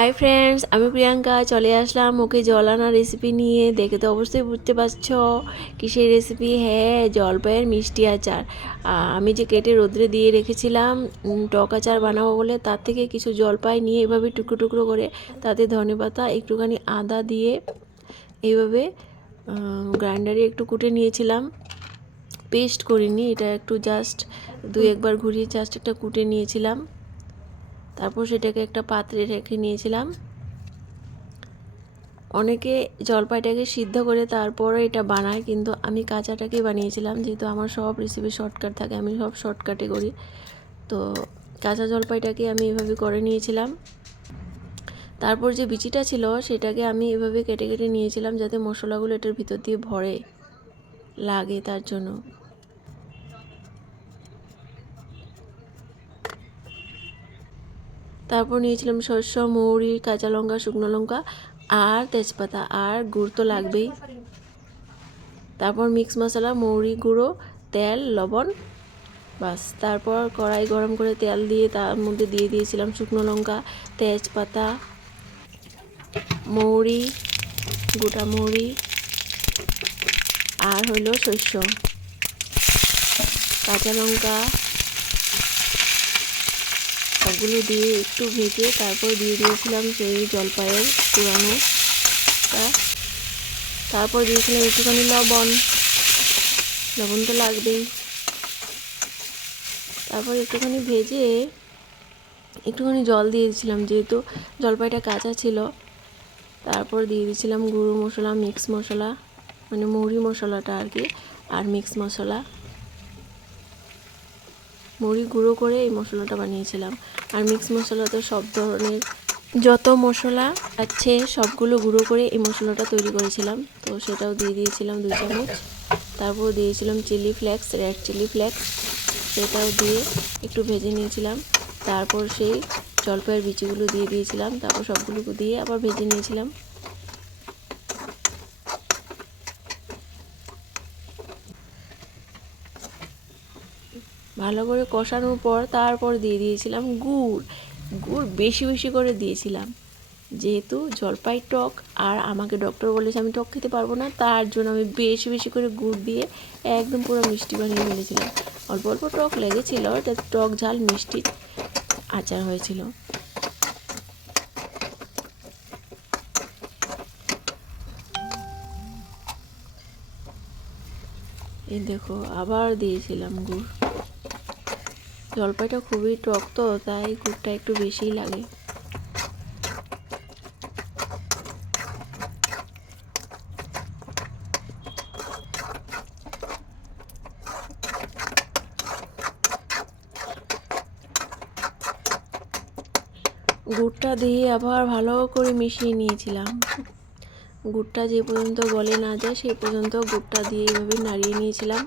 Hi friends, আমি প্রিয়াঙ্কা চলে আসলাম মুখে জল আনা রেসিপি নিয়ে। দেখে তো অবশ্যই বুঝতে পারছো কিসের রেসিপি। হ্যাঁ, জলপাইয়ের মিষ্টি আচার। আমি যে কেটে রোদ্রে দিয়ে রেখেছিলাম টক আচার বানাবো বলে, তার থেকে কিছু জলপাই নিয়ে এভাবে টুকরো টুকরো করে তাতে ধনেপাতা একটুখানি আদা দিয়ে এইভাবে গ্রাইন্ডারে একটু কুটে নিয়েছিলাম। পেস্ট করিনি, এটা একটু জাস্ট দুই একবার ঘুরিয়ে জাস্ট একটা কুটে নিয়েছিলাম। তারপর সেটাকে একটা পাত্রে রেখে নিয়েছিলাম। অনেকে জলপাইটাকে সিদ্ধ করে তারপরে এটা বানায়, কিন্তু আমি কাঁচাটাকে বানিয়েছিলাম। যেহেতু আমার সব রেসিপি শর্টকাট থাকে, আমি সব শর্টকাটে করি, তো কাঁচা জলপাইটাকে আমি এভাবে করে নিয়েছিলাম। তারপর যে বিচিটা ছিল সেটাকে আমি এভাবে কেটে কেটে নিয়েছিলাম, যাতে মশলাগুলো এটার ভিতর দিয়ে ভরে লাগে তার জন্য। তারপর নিয়েছিলাম শস্য, মৌরি, কাঁচা লঙ্কা, শুকনো লঙ্কা আর তেজপাতা, আর গুড় তো লাগবেই। তারপর মিক্স মশলা, মৌরি গুঁড়ো, তেল, লবণ, বাস। তারপর কড়াই গরম করে তেল দিয়ে তার মধ্যে দিয়ে দিয়েছিলাম শুকনো লঙ্কা, তেজপাতা, মৌরি, গোটা মৌরি আর হলো শস্য, কাঁচা লঙ্কা, সবগুলো দিয়ে একটু ভেজে তারপর দিয়ে দিয়েছিলাম সেই জলপাইয়ের পুরানোটা। তারপর দিয়েছিলাম একটুখানি লবণ, লবণ তো লাগবেই। তারপর একটুখানি ভেজে একটুখানি জল দিয়ে দিয়েছিলাম, যেহেতু জলপাইটা কাঁচা ছিল। তারপর দিয়ে দিয়েছিলাম গুঁড়ো মশলা, মিক্স মশলা, মানে মৌরি মশলাটা আর কি, আর মিক্স মশলা। মৌরি গুঁড়ো করে এই মশলাটা বানিয়েছিলাম। আর মিক্স মশলা তো সব ধরনের যত মশলা আছে সবগুলো গুঁড়ো করে এই মশলাটা তৈরি করেছিলাম, তো সেটাও দিয়ে দিয়েছিলাম 2 চামচ। তারপর দিয়েছিলাম chilli flakes, red chilli flakes, সেটাও দিয়ে একটু ভেজে নিয়েছিলাম। তারপর সেই জলপাইয়ের বিচিগুলো দিয়ে দিয়েছিলাম, তারপর সবগুলো দিয়ে আবার ভেজে নিয়েছিলাম। ভালো করে কষানোর পর তারপর দিয়ে দিয়েছিলাম গুড়। গুড় বেশি বেশি করে দিয়েছিলাম, যেহেতু জলপাই টক, আর আমাকে ডক্টর বলেছে আমি টক খেতে পারবো না, তার জন্য আমি বেশি বেশি করে গুড় দিয়ে একদম পুরো মিষ্টি বানিয়ে ফেলেছিলাম। অল্প অল্প টক লেগেছিল, টক ঝাল মিষ্টি আচার হয়েছিল। এই দেখো আবার দিয়েছিলাম গুড়। জলপাইটা খুবই টক, তো তাই গুড়টা একটু বেশিই লাগে। গুড়টা দিয়ে আবার ভালো করে মিশিয়ে নিয়েছিলাম। গুড়টা যে পর্যন্ত গলে না যায় সেই পর্যন্ত গুড়টা দিয়ে এইভাবে নাড়িয়ে নিয়েছিলাম।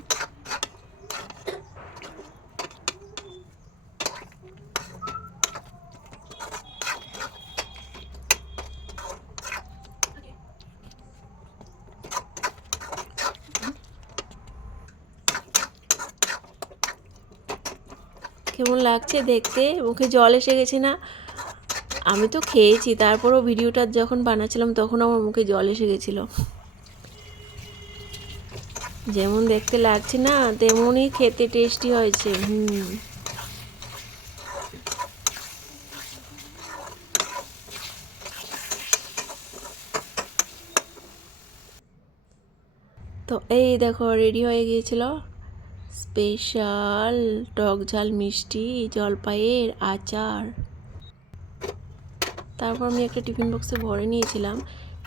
কেমন লাগছে দেখতে? মুখে জল এসে গেছে না? আমি তো খেয়েছি, তারপরও ভিডিওটা যখন বানাচ্ছিলাম তখন আমার মুখে জল এসে গেছিলো। যেমন দেখতে লাগছে না তেমনই খেতে টেস্টি হয়েছে। তো এই দেখো রেডি হয়ে গিয়েছিল স্পেশাল টক ঝাল মিষ্টি জলপাইয়ের আচার। তারপর আমি একটা টিফিন বক্সে ভরে নিয়েছিলাম।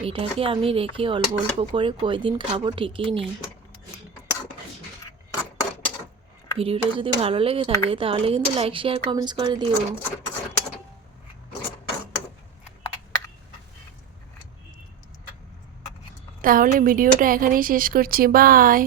এটাকে আমি রেখে অল্প অল্প করে কয়দিন খাবো ঠিকই নেই। ভিডিওটা যদি ভালো লেগে থাকে তাহলে কিন্তু লাইক শেয়ার কমেন্টস করে দিও। তাহলে ভিডিওটা এখানেই শেষ করছি, বাই।